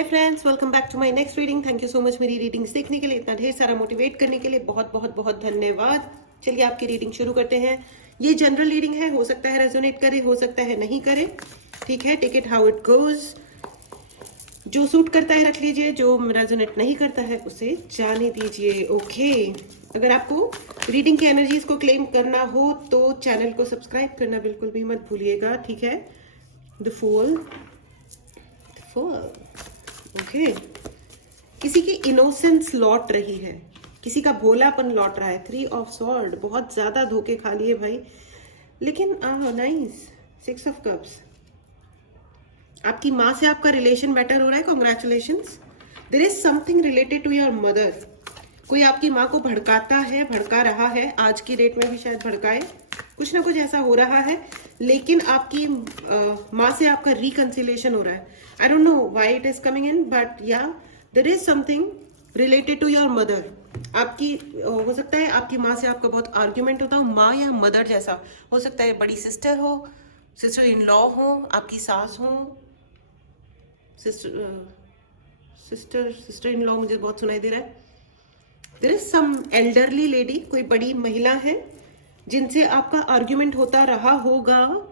Hi friends, welcome back to my next reading. Thank you so much मेरी readings देखने के लिए, इतना ढेर सारा मोटिवेट करने के लिए बहुत बहुत बहुत धन्यवाद। चलिए आपकी रीडिंग शुरू करते हैं। ये जनरल रीडिंग है, हो सकता है रेजोनेट करे, हो सकता है नहीं करे, ठीक है। Take it how it goes. जो सूट करता है रख लीजिए, जो रेजोनेट नहीं करता है उसे जाने दीजिए। ओके, अगर आपको रीडिंग की एनर्जीज को क्लेम करना हो तो चैनल को सब्सक्राइब करना बिल्कुल भी मत भूलिएगा, ठीक है। The fool, okay. किसी की इनोसेंस लौट रही है, किसी का भोलापन लौट रहा है। 3 ऑफ स्वॉर्ड, बहुत ज्यादा धोखे खा लिए भाई, लेकिन नाइस। 6 ऑफ कप्स, आपकी माँ से आपका रिलेशन बेटर हो रहा है, congratulations. There is something related to your mother. कोई आपकी माँ को भड़काता है, भड़का रहा है, आज की डेट में भी शायद भड़काए, कुछ ना कुछ ऐसा हो रहा है। लेकिन आपकी माँ से आपका रिकंसिलेशन हो रहा है। I don't know why it is coming in, but yeah there is something related to your mother. आपकी हो सकता है आपकी माँ से आपका बहुत आर्ग्यूमेंट होता हो, माँ या मदर जैसा हो सकता है। बड़ी सिस्टर हो, सिस्टर इन लॉ हो, आपकी सास हो, सिस्टर इन लॉ मुझे बहुत सुनाई दे रहा है। There is some elderly lady, कोई बड़ी महिला है जिनसे आपका आर्ग्यूमेंट होता रहा होगा,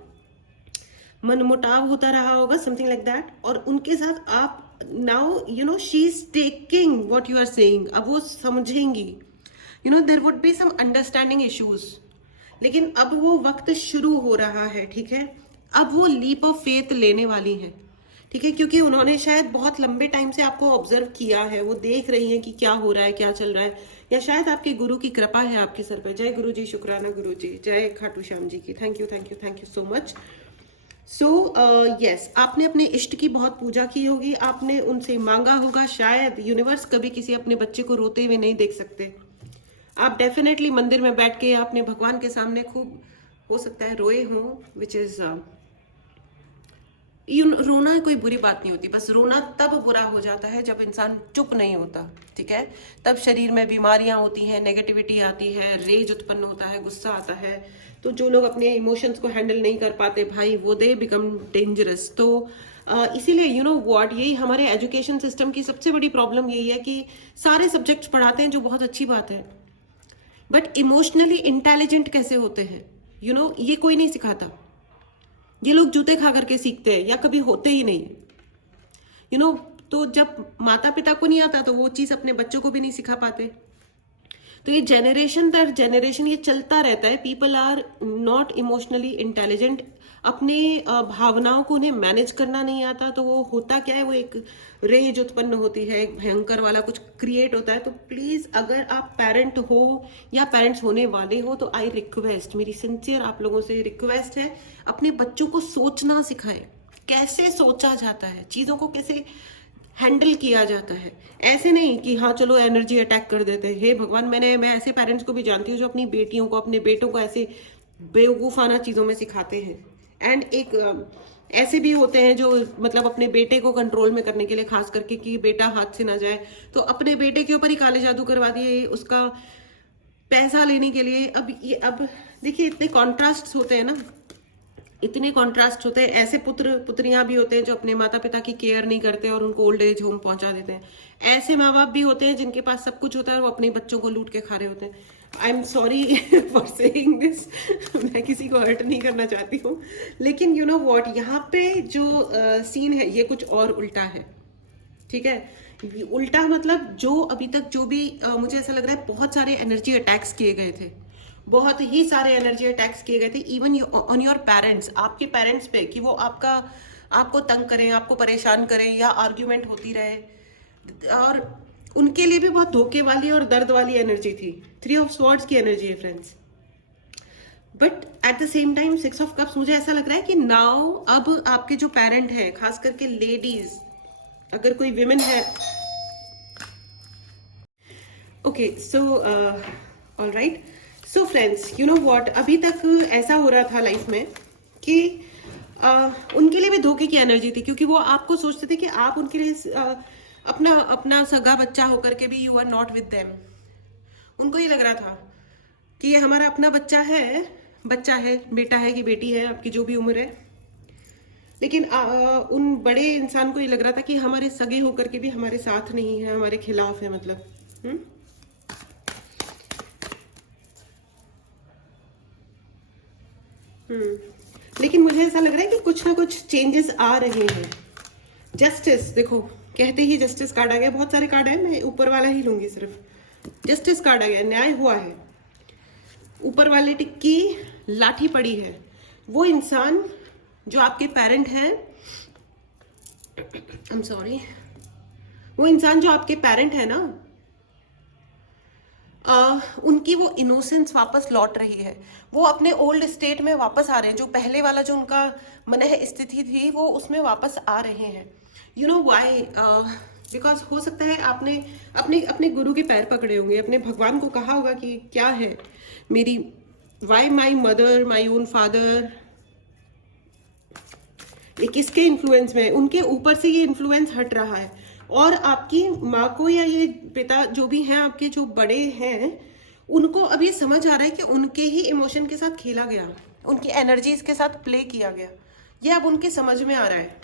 मनमुटाव होता रहा होगा, समथिंग लाइक दैट। और उनके साथ आप now you know she is taking what you are saying. अब वो समझेंगी, you know there would be some understanding issues, लेकिन अब वो वक्त शुरू हो रहा है, ठीक है। अब वो लीप ऑफ फेथ लेने वाली है, ठीक है, क्योंकि उन्होंने शायद बहुत लंबे टाइम से आपको ऑब्जर्व किया है। वो देख रही हैं कि क्या हो रहा है, क्या चल रहा है, या शायद आपके गुरु की कृपा है आपके सर पे। जय गुरु जी, शुक्राना गुरु जी, जय खाटू श्याम जी की। Thank you thank you thank you so much. So yes, आपने अपने इष्ट की बहुत पूजा की होगी, आपने उनसे मांगा होगा। शायद यूनिवर्स कभी किसी अपने बच्चे को रोते हुए नहीं देख सकते। आप डेफिनेटली मंदिर में बैठ के आपने भगवान के सामने खूब हो सकता है रोए हों, विच इज रोना कोई बुरी बात नहीं होती, बस रोना तब बुरा हो जाता है जब इंसान चुप नहीं होता, ठीक है। तब शरीर में बीमारियां होती हैं, नेगेटिविटी आती है, रेज उत्पन्न होता है, गुस्सा आता है। तो जो लोग अपने इमोशंस को हैंडल नहीं कर पाते भाई, वो दे बिकम डेंजरस। तो इसीलिए यू नो व्हाट, यही हमारे एजुकेशन सिस्टम की सबसे बड़ी प्रॉब्लम यही है कि सारे सब्जेक्ट्स पढ़ाते हैं, जो बहुत अच्छी बात है, बट इमोशनली इंटेलिजेंट कैसे होते हैं, यू नो ये कोई नहीं सिखाता। ये लोग जूते खा करके सीखते हैं या कभी होते ही नहीं, यू नो। तो जब माता पिता को नहीं आता तो वो चीज अपने बच्चों को भी नहीं सिखा पाते। तो ये जनरेशन दर जनरेशन ये चलता रहता है। People are not emotionally intelligent, अपने भावनाओं को उन्हें मैनेज करना नहीं आता। तो वो होता क्या है, वो एक रेज उत्पन्न होती है, एक भयंकर वाला कुछ क्रिएट होता है। तो प्लीज, अगर आप पेरेंट हो या पेरेंट्स होने वाले हो, तो आई रिक्वेस्ट, मेरी सिंसियर आप लोगों से रिक्वेस्ट है, अपने बच्चों को सोचना सिखाएं। कैसे सोचा जाता है, चीजों को कैसे हैंडल किया जाता है। ऐसे नहीं कि हाँ चलो एनर्जी अटैक कर देते हैं। हे भगवान, मैं ऐसे पेरेंट्स को भी जानती हूँ जो अपनी बेटियों को, अपने बेटों को ऐसे बेवकूफाना चीजों में सिखाते हैं। एंड एक ऐसे भी होते हैं जो मतलब अपने बेटे को कंट्रोल में करने के लिए, खास करके कि बेटा हाथ से ना जाए, तो अपने बेटे के ऊपर ही काले जादू करवा दिए उसका पैसा लेने के लिए। अब देखिए, इतने कॉन्ट्रास्ट होते हैं ना, इतने कॉन्ट्रास्ट होते हैं। ऐसे पुत्र पुत्रियां भी होते हैं जो अपने माता पिता की केयर नहीं करते और उनको ओल्ड एज होम पहुंचा देते हैं। ऐसे माँ बाप भी होते हैं जिनके पास सब कुछ होता है और वो अपने बच्चों को लूट के खा रहे होते हैं। I am sorry for saying this, मैं किसी को हर्ट नहीं करना चाहती हूँ, लेकिन यू नो व्हाट, यहाँ पे जो सीन है ये कुछ और उल्टा है, ठीक है। उल्टा मतलब जो अभी तक जो भी मुझे ऐसा लग रहा है बहुत सारे एनर्जी अटैक्स किए गए थे, बहुत ही सारे एनर्जी अटैक्स किए गए थे, इवन ऑन योर पेरेंट्स, आपके पेरेंट्स पे, कि वो आपको तंग करें, आपको परेशान करें, या आर्ग्यूमेंट होती रहे। और उनके लिए भी बहुत धोखे वाली और दर्द वाली एनर्जी थी। 3 ऑफ स्वॉर्ड्स की एनर्जी है friends. But at the same time 6 of cups, मुझे ऐसा लग रहा है कि नाउ अब आपके जो पेरेंट है, खास करके लेडीज, अगर कोई विमेन है, okay, so all right. So friends, you know what, अभी तक ऐसा हो रहा था लाइफ में कि उनके लिए भी धोखे की एनर्जी थी, क्योंकि वो आपको सोचते थे कि आप उनके लिए अपना सगा बच्चा होकर के भी you are not with them. उनको ये लग रहा था कि ये हमारा अपना बच्चा है, बेटा है कि बेटी है, आपकी जो भी उम्र है, लेकिन उन बड़े इंसान को ये लग रहा था कि हमारे सगे होकर के भी हमारे साथ नहीं है, हमारे खिलाफ है, मतलब। लेकिन मुझे ऐसा लग रहा है कि कुछ ना कुछ चेंजेस आ रहे हैं। जस्टिस, देखो कहते ही जस्टिस कार्ड आ गया, बहुत सारे कार्ड है, मैं ऊपर वाला ही लूंगी सिर्फ। जस्टिस कार्ड आ गया, न्याय हुआ है। ऊपर वाले की लाठी पड़ी है। वो इंसान जो आपके पेरेंट हैं, आई एम सॉरी, वो इंसान जो आपके पेरेंट है ना, उनकी वो इनोसेंस वापस लौट रही है। वो अपने ओल्ड स्टेट में वापस आ रहे हैं। जो पहले वाला जो उनका मनह स्थिति थी, वो उसमें वापस आ रहे हैं। You know why? बिकॉज हो सकता है आपने अपने अपने गुरु के पैर पकड़े होंगे, अपने भगवान को कहा होगा कि क्या है मेरी, why my mother, my own father, ये किसके इन्फ्लुएंस में? उनके ऊपर से ये इन्फ्लुएंस हट रहा है। और आपकी माँ को या ये पिता जो भी हैं आपके, जो बड़े हैं, उनको अब ये समझ आ रहा है कि उनके ही इमोशन के साथ खेला गया, उनकी एनर्जीज के साथ प्ले किया गया। ये अब उनके समझ में आ रहा है।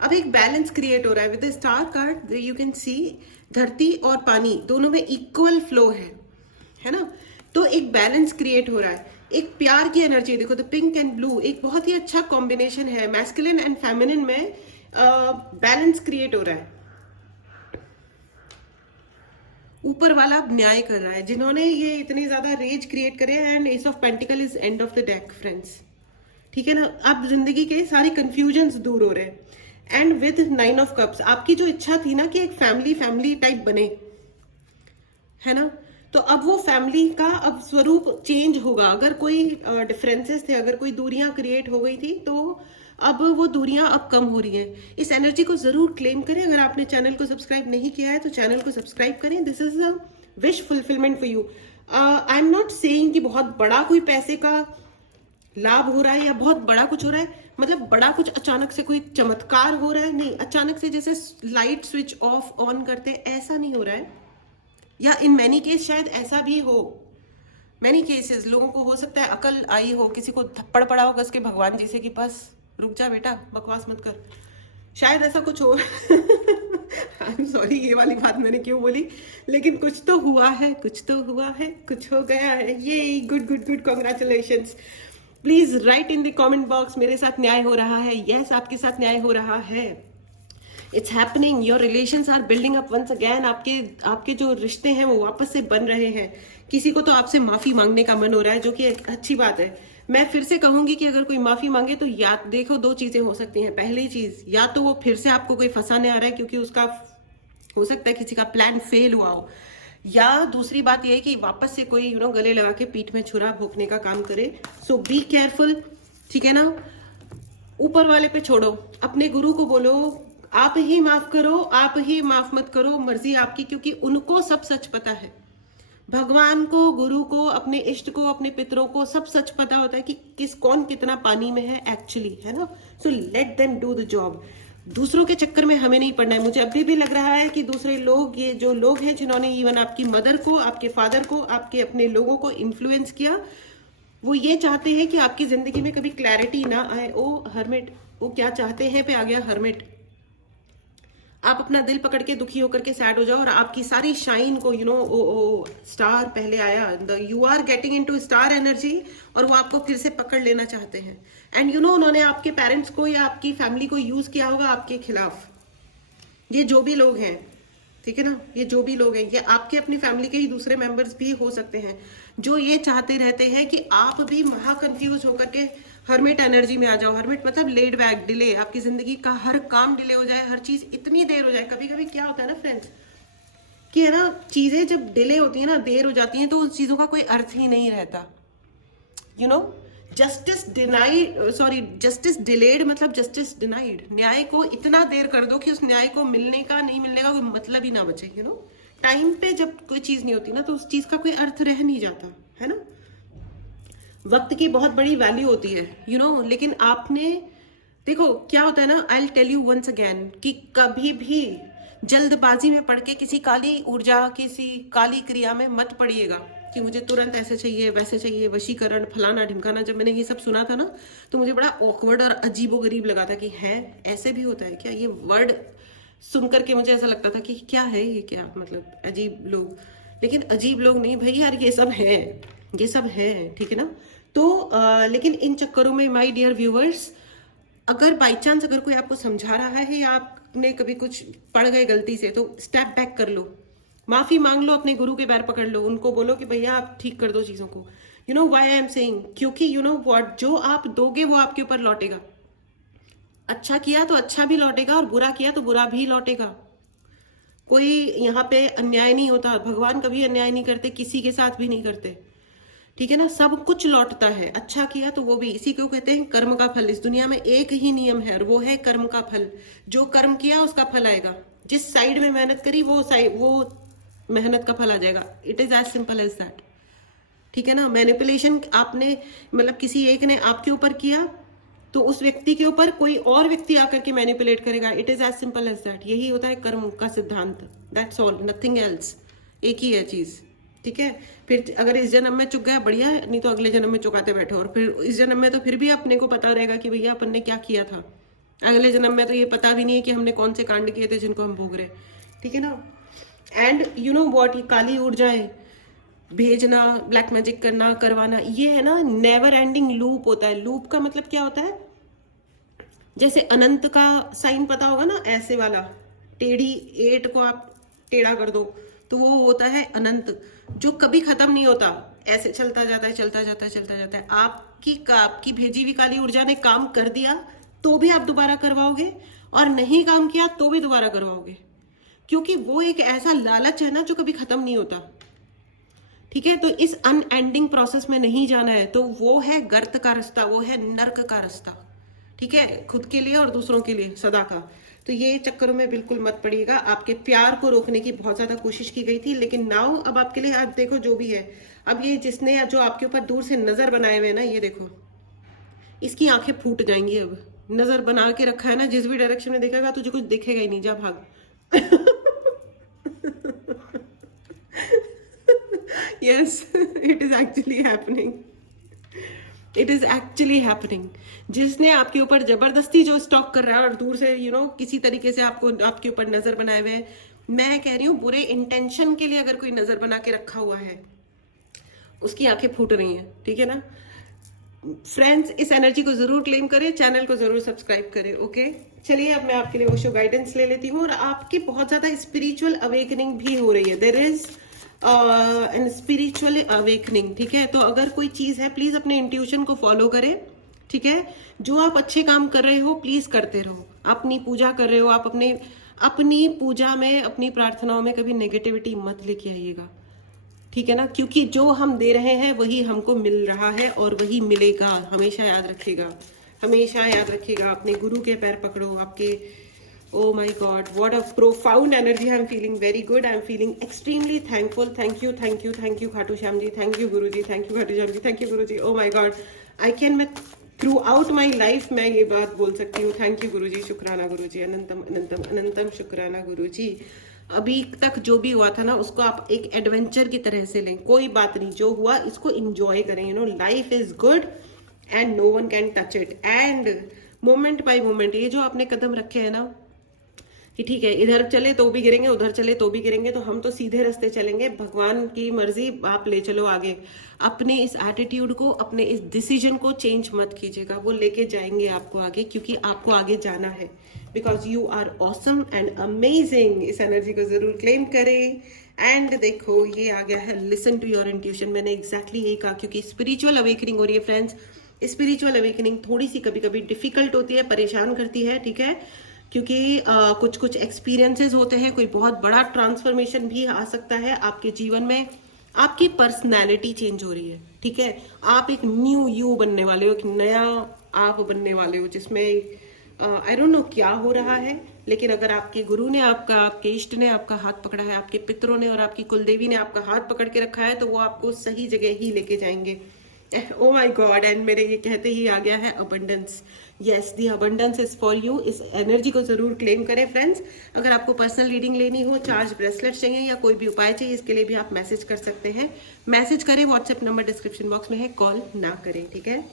अब एक बैलेंस क्रिएट हो रहा है with the star card. You can see धरती और पानी दोनों में इक्वल फ्लो है ना? तो एक बैलेंस क्रिएट हो रहा है, एक प्यार की एनर्जी। देखो द पिंक एंड ब्लू एक बहुत ही अच्छा कॉम्बिनेशन है। मैस्कुलिन एंड फेमिनिन में बैलेंस क्रिएट हो रहा है। ऊपर वाला न्याय कर रहा है। जिन्होंने ये इतने ज्यादा रेज क्रिएट करे, and S of pentacle is end of the deck friends, ठीक है ना? अब जिंदगी के सारी कंफ्यूजन्स दूर हो रहे हैं। एंड विद 9 ऑफ कप्स, आपकी जो इच्छा थी ना कि एक फैमिली टाइप बने, है ना? तो अब वो फैमिली का अब स्वरूप चेंज होगा। अगर कोई डिफरेंसेस थे, अगर कोई दूरियां क्रिएट हो गई थी, तो अब वो दूरियां अब कम हो रही हैं। इस एनर्जी को जरूर क्लेम करें। अगर आपने चैनल को सब्सक्राइब नहीं किया है तो चैनल को सब्सक्राइब करें। This is a wish fulfilment for you. I am not saying कि बहुत बड़ा कोई पैसे का लाभ हो रहा है या बहुत बड़ा कुछ हो रहा है, मतलब बड़ा कुछ अचानक से कोई चमत्कार हो रहा है, नहीं। अचानक से जैसे लाइट स्विच ऑफ ऑन करते हैं, ऐसा नहीं हो रहा है। या इन मैनी केस शायद ऐसा भी हो। मैनी केसेस लोगों को हो सकता है अकल आई हो, किसी को थप्पड़ पड़ा होगा उसके भगवान जी से कि बस रुक जा बेटा, बकवास मत कर, शायद ऐसा कुछ हो। आई एम सॉरी, ये वाली बात मैंने क्यों बोली, लेकिन कुछ तो हुआ है, कुछ तो हुआ है, कुछ हो गया है। ये good good good, congratulations. Please right in the comment box, मेरे साथ न्याय हो रहा है। यस, आपके साथ न्याय हो रहा है। It's happening, your relations are building up once again. आपके जो रिश्ते हैं वो वापस से बन रहे हैं। किसी को तो आपसे माफी मांगने का मन हो रहा है, जो कि एक अच्छी बात है। मैं फिर से कहूंगी कि अगर कोई माफी मांगे तो या देखो, दो चीजें हो सकती हैं। पहली चीज, या तो वो फिर से आपको कोई फंसाने आ रहा है क्योंकि उसका हो सकता है किसी का प्लान फेल हुआ हो, या दूसरी बात यह है कि वापस से कोई गले लगा के पीठ में छुरा भोंकने का काम करे। सो बी केयरफुल, ठीक है ना? ऊपर वाले पे छोड़ो, अपने गुरु को बोलो आप ही माफ करो, आप ही माफ मत करो, मर्जी आपकी, क्योंकि उनको सब सच पता है। भगवान को, गुरु को, अपने इष्ट को, अपने पितरों को सब सच पता होता है कि कौन कितना पानी में है एक्चुअली, है ना? So let them do the job. दूसरों के चक्कर में हमें नहीं पड़ना है। मुझे अभी भी लग रहा है कि दूसरे लोग, ये जो लोग हैं जिन्होंने इवन आपकी मदर को, आपके फादर को, आपके अपने लोगों को इन्फ्लुएंस किया, वो ये चाहते हैं कि आपकी जिंदगी में कभी क्लैरिटी ना आए। ओ हर्मिट, वो क्या चाहते हैं पे आ गया हर्मिट। आप अपना दिल पकड़ के दुखी होकर के सैड हो जाओ और आपकी सारी शाइन को स्टार पहले आया, you are getting into star energy, और वो आपको फिर से पकड़ लेना चाहते हैं। एंड उन्होंने आपके पेरेंट्स को या आपकी फैमिली को यूज किया होगा आपके खिलाफ। ये जो भी लोग हैं, ठीक है ना, ये जो भी लोग हैं, ये आपके अपनी फैमिली के ही दूसरे मेंबर्स भी हो सकते हैं, जो ये चाहते रहते हैं कि आप भी महा कंफ्यूज होकर के हर्मिट एनर्जी में आ जाओ। हर्मिट मतलब लेड बैक, डिले, आपकी जिंदगी का हर काम डिले हो जाए, हर चीज इतनी देर हो जाए। कभी कभी क्या होता है ना फ्रेंड्स, कि है ना, चीजें जब डिले होती है ना, देर हो जाती हैं, तो उन चीजों का कोई अर्थ ही नहीं रहता। Justice denied, sorry, justice delayed मतलब जस्टिस डिनाइड। न्याय को इतना देर कर दो कि उस न्याय को मिलने का, नहीं मिलने का कोई मतलब ही ना बचे। टाइम पे जब कोई चीज नहीं होती ना, तो उस चीज का कोई अर्थ रह नहीं जाता, है ना? वक्त की बहुत बड़ी वैल्यू होती है, लेकिन आपने देखो क्या होता है ना, I will tell you once again, कि कभी भी जल्दबाजी में पड़ के किसी काली ऊर्जा, किसी काली क्रिया में मत पड़िएगा। कि मुझे तुरंत ऐसे चाहिए, वैसे चाहिए, वशीकरण, फलाना ढिमकाना। जब मैंने ये सब सुना था ना तो मुझे बड़ा ऑकवर्ड और अजीबोगरीब लगा था कि है ऐसे भी होता है क्या। ये वर्ड सुन करके मुझे ऐसा लगता था कि क्या है ये, क्या मतलब अजीब लोग। लेकिन अजीब लोग नहीं भाई यार, ये सब है, ये सब है, ठीक है ना। तो लेकिन इन चक्करों में माय डियर व्यूअर्स, अगर बाई चांस अगर कोई आपको समझा रहा है या आपने कभी कुछ पढ़ गए गलती से, तो स्टेप बैक कर लो, माफी मांग लो, अपने गुरु के पैर पकड़ लो, उनको बोलो कि भैया आप ठीक कर दो चीजों को। You know why I am saying, क्योंकि यू नो व्हाट, जो आप दोगे वो आपके ऊपर लौटेगा। अच्छा किया तो अच्छा भी लौटेगा और बुरा किया तो बुरा भी लौटेगा। कोई यहाँ पे अन्याय नहीं होता, भगवान कभी अन्याय नहीं करते, किसी के साथ भी नहीं करते, ठीक है ना। सब कुछ लौटता है, अच्छा किया तो वो भी। इसी को कहते हैं कर्म का फल। इस दुनिया में एक ही नियम है और वो है कर्म का फल। जो कर्म किया उसका फल आएगा, जिस साइड में मेहनत करी वो मेहनत का फल आ जाएगा। It is as simple as that, ठीक है ना। मैनिपुलेशन आपने मतलब किसी एक ने आपके ऊपर किया तो उस व्यक्ति के ऊपर कोई और व्यक्ति आकर के मैनिपुलेट करेगा। It is as simple as that. यही होता है कर्म का सिद्धांत, दैट्स ऑल, नथिंग एल्स। एक ही है चीज, ठीक है। फिर अगर इस जन्म में चुक गया बढ़िया है, नहीं तो अगले जन्म में चुकाते बैठो। और फिर इस जन्म में तो फिर भी अपने को पता रहेगा कि भैया अपन ने क्या किया था। अगले जन्म में तो ये पता भी नहीं है कि हमने कौन से कांड किए थे जिनको हम भोग रहे, ठीक है ना। एंड यू नो व्हाट, काली ऊर्जाएं भेजना, ब्लैक मैजिक करना, करवाना, ये है ना नेवर एंडिंग लूप होता है। लूप का मतलब क्या होता है, जैसे अनंत का साइन पता होगा ना, ऐसे वाला टेढ़ी 8 को आप टेढ़ा कर दो तो वो होता है अनंत, जो कभी खत्म नहीं होता, ऐसे चलता जाता है, चलता जाता है, चलता जाता है। आपकी भेजी हुई काली ऊर्जा ने काम कर दिया तो भी आप दोबारा करवाओगे, और नहीं काम किया तो भी दोबारा करवाओगे, क्योंकि वो एक ऐसा लालच है ना जो कभी खत्म नहीं होता, ठीक है। तो इस अनएंडिंग प्रोसेस में नहीं जाना है, तो वो है गर्त का रास्ता, वो है नर्क का रास्ता, ठीक है, खुद के लिए और दूसरों के लिए सदा का। तो ये चक्करों में बिल्कुल मत पड़िएगा। आपके प्यार को रोकने की बहुत ज्यादा कोशिश की गई थी, लेकिन नाउ अब आपके लिए, आप देखो जो भी है, अब ये जिसने जो आपके ऊपर दूर से नजर बनाए हुए ना, ये देखो, इसकी आंखें फूट जाएंगी। अब नजर बना के रखा है ना, जिस भी डायरेक्शन में देखेगा तुझे कुछ दिखेगा ही नहीं, जा भाग। Yes, it is actually happening, it is actually happening. जिसने आपके ऊपर जबरदस्ती जो स्टॉक कर रहा है और दूर से यू नो किसी तरीके से आपको आपके ऊपर नजर बनाए हुए, मैं कह रही हूँ बुरे इंटेंशन के लिए अगर कोई नजर बना के रखा हुआ है, उसकी आंखें फूट रही हैं, ठीक है ना। फ्रेंड्स, इस एनर्जी को जरूर क्लेम करें, चैनल को जरूर सब्सक्राइब करें, ओके। चलिए अब मैं आपके लिए ओशो गाइडेंस ले लेती हूँ, और आपकी बहुत ज्यादा स्पिरिचुअल अवेकनिंग भी हो रही है। There is and spiritual awakening, ठीक है। तो अगर कोई चीज है, प्लीज अपने इंट्यूशन को फॉलो करें, ठीक है। जो आप अच्छे काम कर रहे हो प्लीज करते रहो। अपनी पूजा कर रहे हो, आप अपनी पूजा में, अपनी प्रार्थनाओं में कभी नेगेटिविटी मत लेके आइएगा, ठीक है ना, क्योंकि जो हम दे रहे हैं वही हमको मिल रहा है और वही मिलेगा। हमेशा याद रखिएगा, हमेशा याद रखिएगा। अपने गुरु के पैर पकड़ो, आपके Oh my God, what a profound energy I'm feeling. Very good. I'm feeling extremely thankful. Thank you, thank you, thank you, Khatu Shyam ji. Thank you, Guru ji. Thank you, Khatu Shyam ji. Thank you, Guru ji. Oh my God, मैं throughout my life मैं ये बात बोल सकती हूँ। Thank you, Guru ji. शुक्राना Guru ji. अनंतम अनंतम अनंतम शुक्राना Guru ji. अभी तक जो भी हुआ था ना, उसको आप एक एडवेंचर की तरह से लें। कोई बात नहीं, जो हुआ इसको इंजॉय करें। You know, life is good and no one can touch it. And moment by moment ये जो आपने कदम रखे हैं ना, कि ठीक है इधर चले तो भी गिरेंगे, उधर चले तो भी गिरेंगे, तो हम तो सीधे रास्ते चलेंगे, भगवान की मर्जी, आप ले चलो आगे। अपने इस एटीट्यूड को, अपने इस डिसीजन को चेंज मत कीजिएगा, वो लेके जाएंगे आपको आगे, क्योंकि आपको आगे जाना है, because you are awesome and amazing. इस एनर्जी को जरूर क्लेम करें। एंड देखो ये आ गया है, लिसन टू योर इंट्यूशन। मैंने एग्जैक्टली यही कहा, क्योंकि स्पिरिचुअल अवेकनिंग हो रही है फ्रेंड्स। स्पिरिचुअल अवेकनिंग थोड़ी सी कभी कभी डिफिकल्ट होती है, परेशान करती है, ठीक है, क्योंकि कुछ कुछ एक्सपीरियंसेस होते हैं, कोई बहुत बड़ा ट्रांसफॉर्मेशन भी आ सकता है आपके जीवन में। आपकी पर्सनैलिटी चेंज हो रही है, ठीक है, आप एक न्यू यू बनने वाले हो, एक नया आप बनने वाले हो, जिसमें आई डोंट नो क्या हो रहा है, लेकिन अगर आपके गुरु ने आपका, आपके इष्ट ने आपका हाथ पकड़ा है, आपके पितरों ने और आपकी कुलदेवी ने आपका हाथ पकड़ के रखा है, तो वो आपको सही जगह ही लेके जाएंगे। Oh my God. एंड मेरे ये कहते ही आ गया है abundance, yes, the abundance is for you. इस एनर्जी को जरूर क्लेम करें फ्रेंड्स। अगर आपको पर्सनल रीडिंग लेनी हो, चार्ज ब्रेसलेट चाहिए या कोई भी उपाय चाहिए, इसके लिए भी आप मैसेज कर सकते हैं। मैसेज करें, व्हाट्सएप नंबर डिस्क्रिप्शन बॉक्स में है, कॉल ना करें, ठीक है।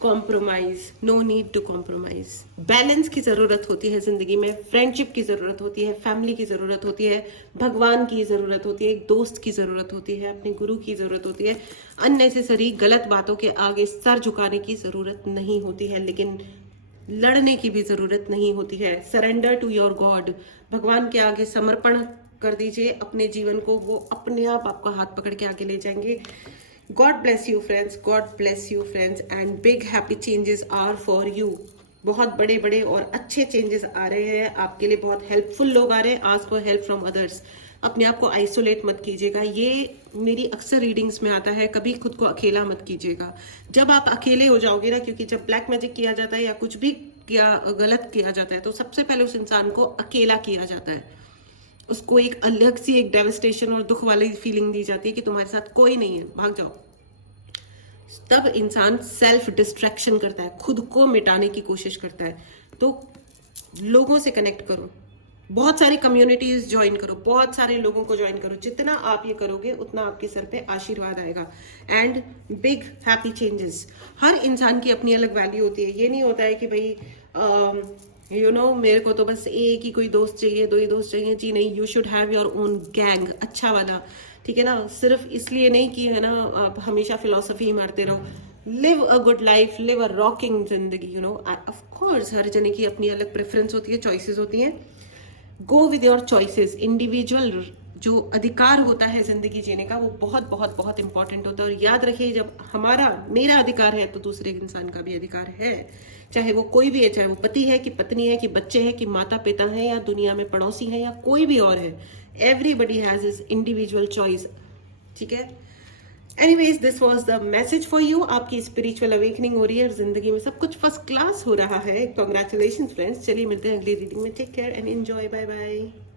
Compromise, no need to compromise. Balance की जरूरत होती है जिंदगी में, फ्रेंडशिप की जरूरत होती है, फैमिली की जरूरत होती है, भगवान की जरूरत होती है, एक दोस्त की जरूरत होती है, अपने गुरु की जरूरत होती है। अननेसेसरी गलत बातों के आगे सर झुकाने की जरूरत नहीं होती है, लेकिन लड़ने की भी जरूरत नहीं होती है। सरेंडर टू योर गॉड, भगवान के आगे समर्पण कर दीजिए अपने जीवन को, वो अपने आप आपका हाथ पकड़ के आगे ले जाएंगे। God bless you friends, God bless you friends and big happy changes are for you। बहुत बड़े बड़े और अच्छे चेंजेस आ रहे हैं आपके लिए, बहुत हेल्पफुल लोग आ रहे हैं। Ask for help from others. अपने आप को आइसोलेट मत कीजिएगा, ये मेरी अक्सर रीडिंग्स में आता है। कभी खुद को अकेला मत कीजिएगा। जब आप अकेले हो जाओगे ना, क्योंकि जब ब्लैक मैजिक किया जाता है या कुछ भी गलत किया जाता है, तो सबसे पहले उस इंसान को अकेला किया जाता है। उसको एक अलग सी एक डेवस्टेशन और दुख वाली फीलिंग दी जाती है कि तुम्हारे साथ कोई नहीं है, भाग जाओ। तब इंसान सेल्फ डिस्ट्रैक्शन करता है, खुद को मिटाने की कोशिश करता है। तो लोगों से कनेक्ट करो, बहुत सारी कम्युनिटीज ज्वाइन करो, बहुत सारे लोगों को ज्वाइन करो। जितना आप ये करोगे उतना आपके सर पे आशीर्वाद आएगा। And big happy changes. हर इंसान की अपनी अलग वैल्यू होती है। ये नहीं होता है कि भाई मेरे को तो बस एक ही कोई दोस्त चाहिए, दो ही दोस्त चाहिए। जी नहीं, you should have your own gang, अच्छा वाला, ठीक है ना। सिर्फ इसलिए नहीं कि है ना आप हमेशा फिलोसफी ही मारते रहो। Live a good life, live a rocking जिंदगी। ऑफ कोर्स हर जने की अपनी अलग प्रेफरेंस होती है, चॉइसेस होती हैं। Go with your choices. Individual जो अधिकार होता है जिंदगी जीने का, वो बहुत बहुत बहुत इंपॉर्टेंट होता है। और याद रखिए, जब मेरा अधिकार है तो दूसरे इंसान का भी अधिकार है, चाहे वो कोई भी है, चाहे वो पति है कि पत्नी है कि बच्चे हैं कि माता पिता हैं या दुनिया में पड़ोसी हैं या कोई भी और है। Everybody has his individual choice, ठीक है। Anyways, this was the message for you. आपकी स्पिरिचुअल अवेकनिंग हो रही है और जिंदगी में सब कुछ फर्स्ट क्लास हो रहा है। Congratulation friends. चलिए मिलते हैं अगली रीडिंग में। Take care and enjoy. Bye bye.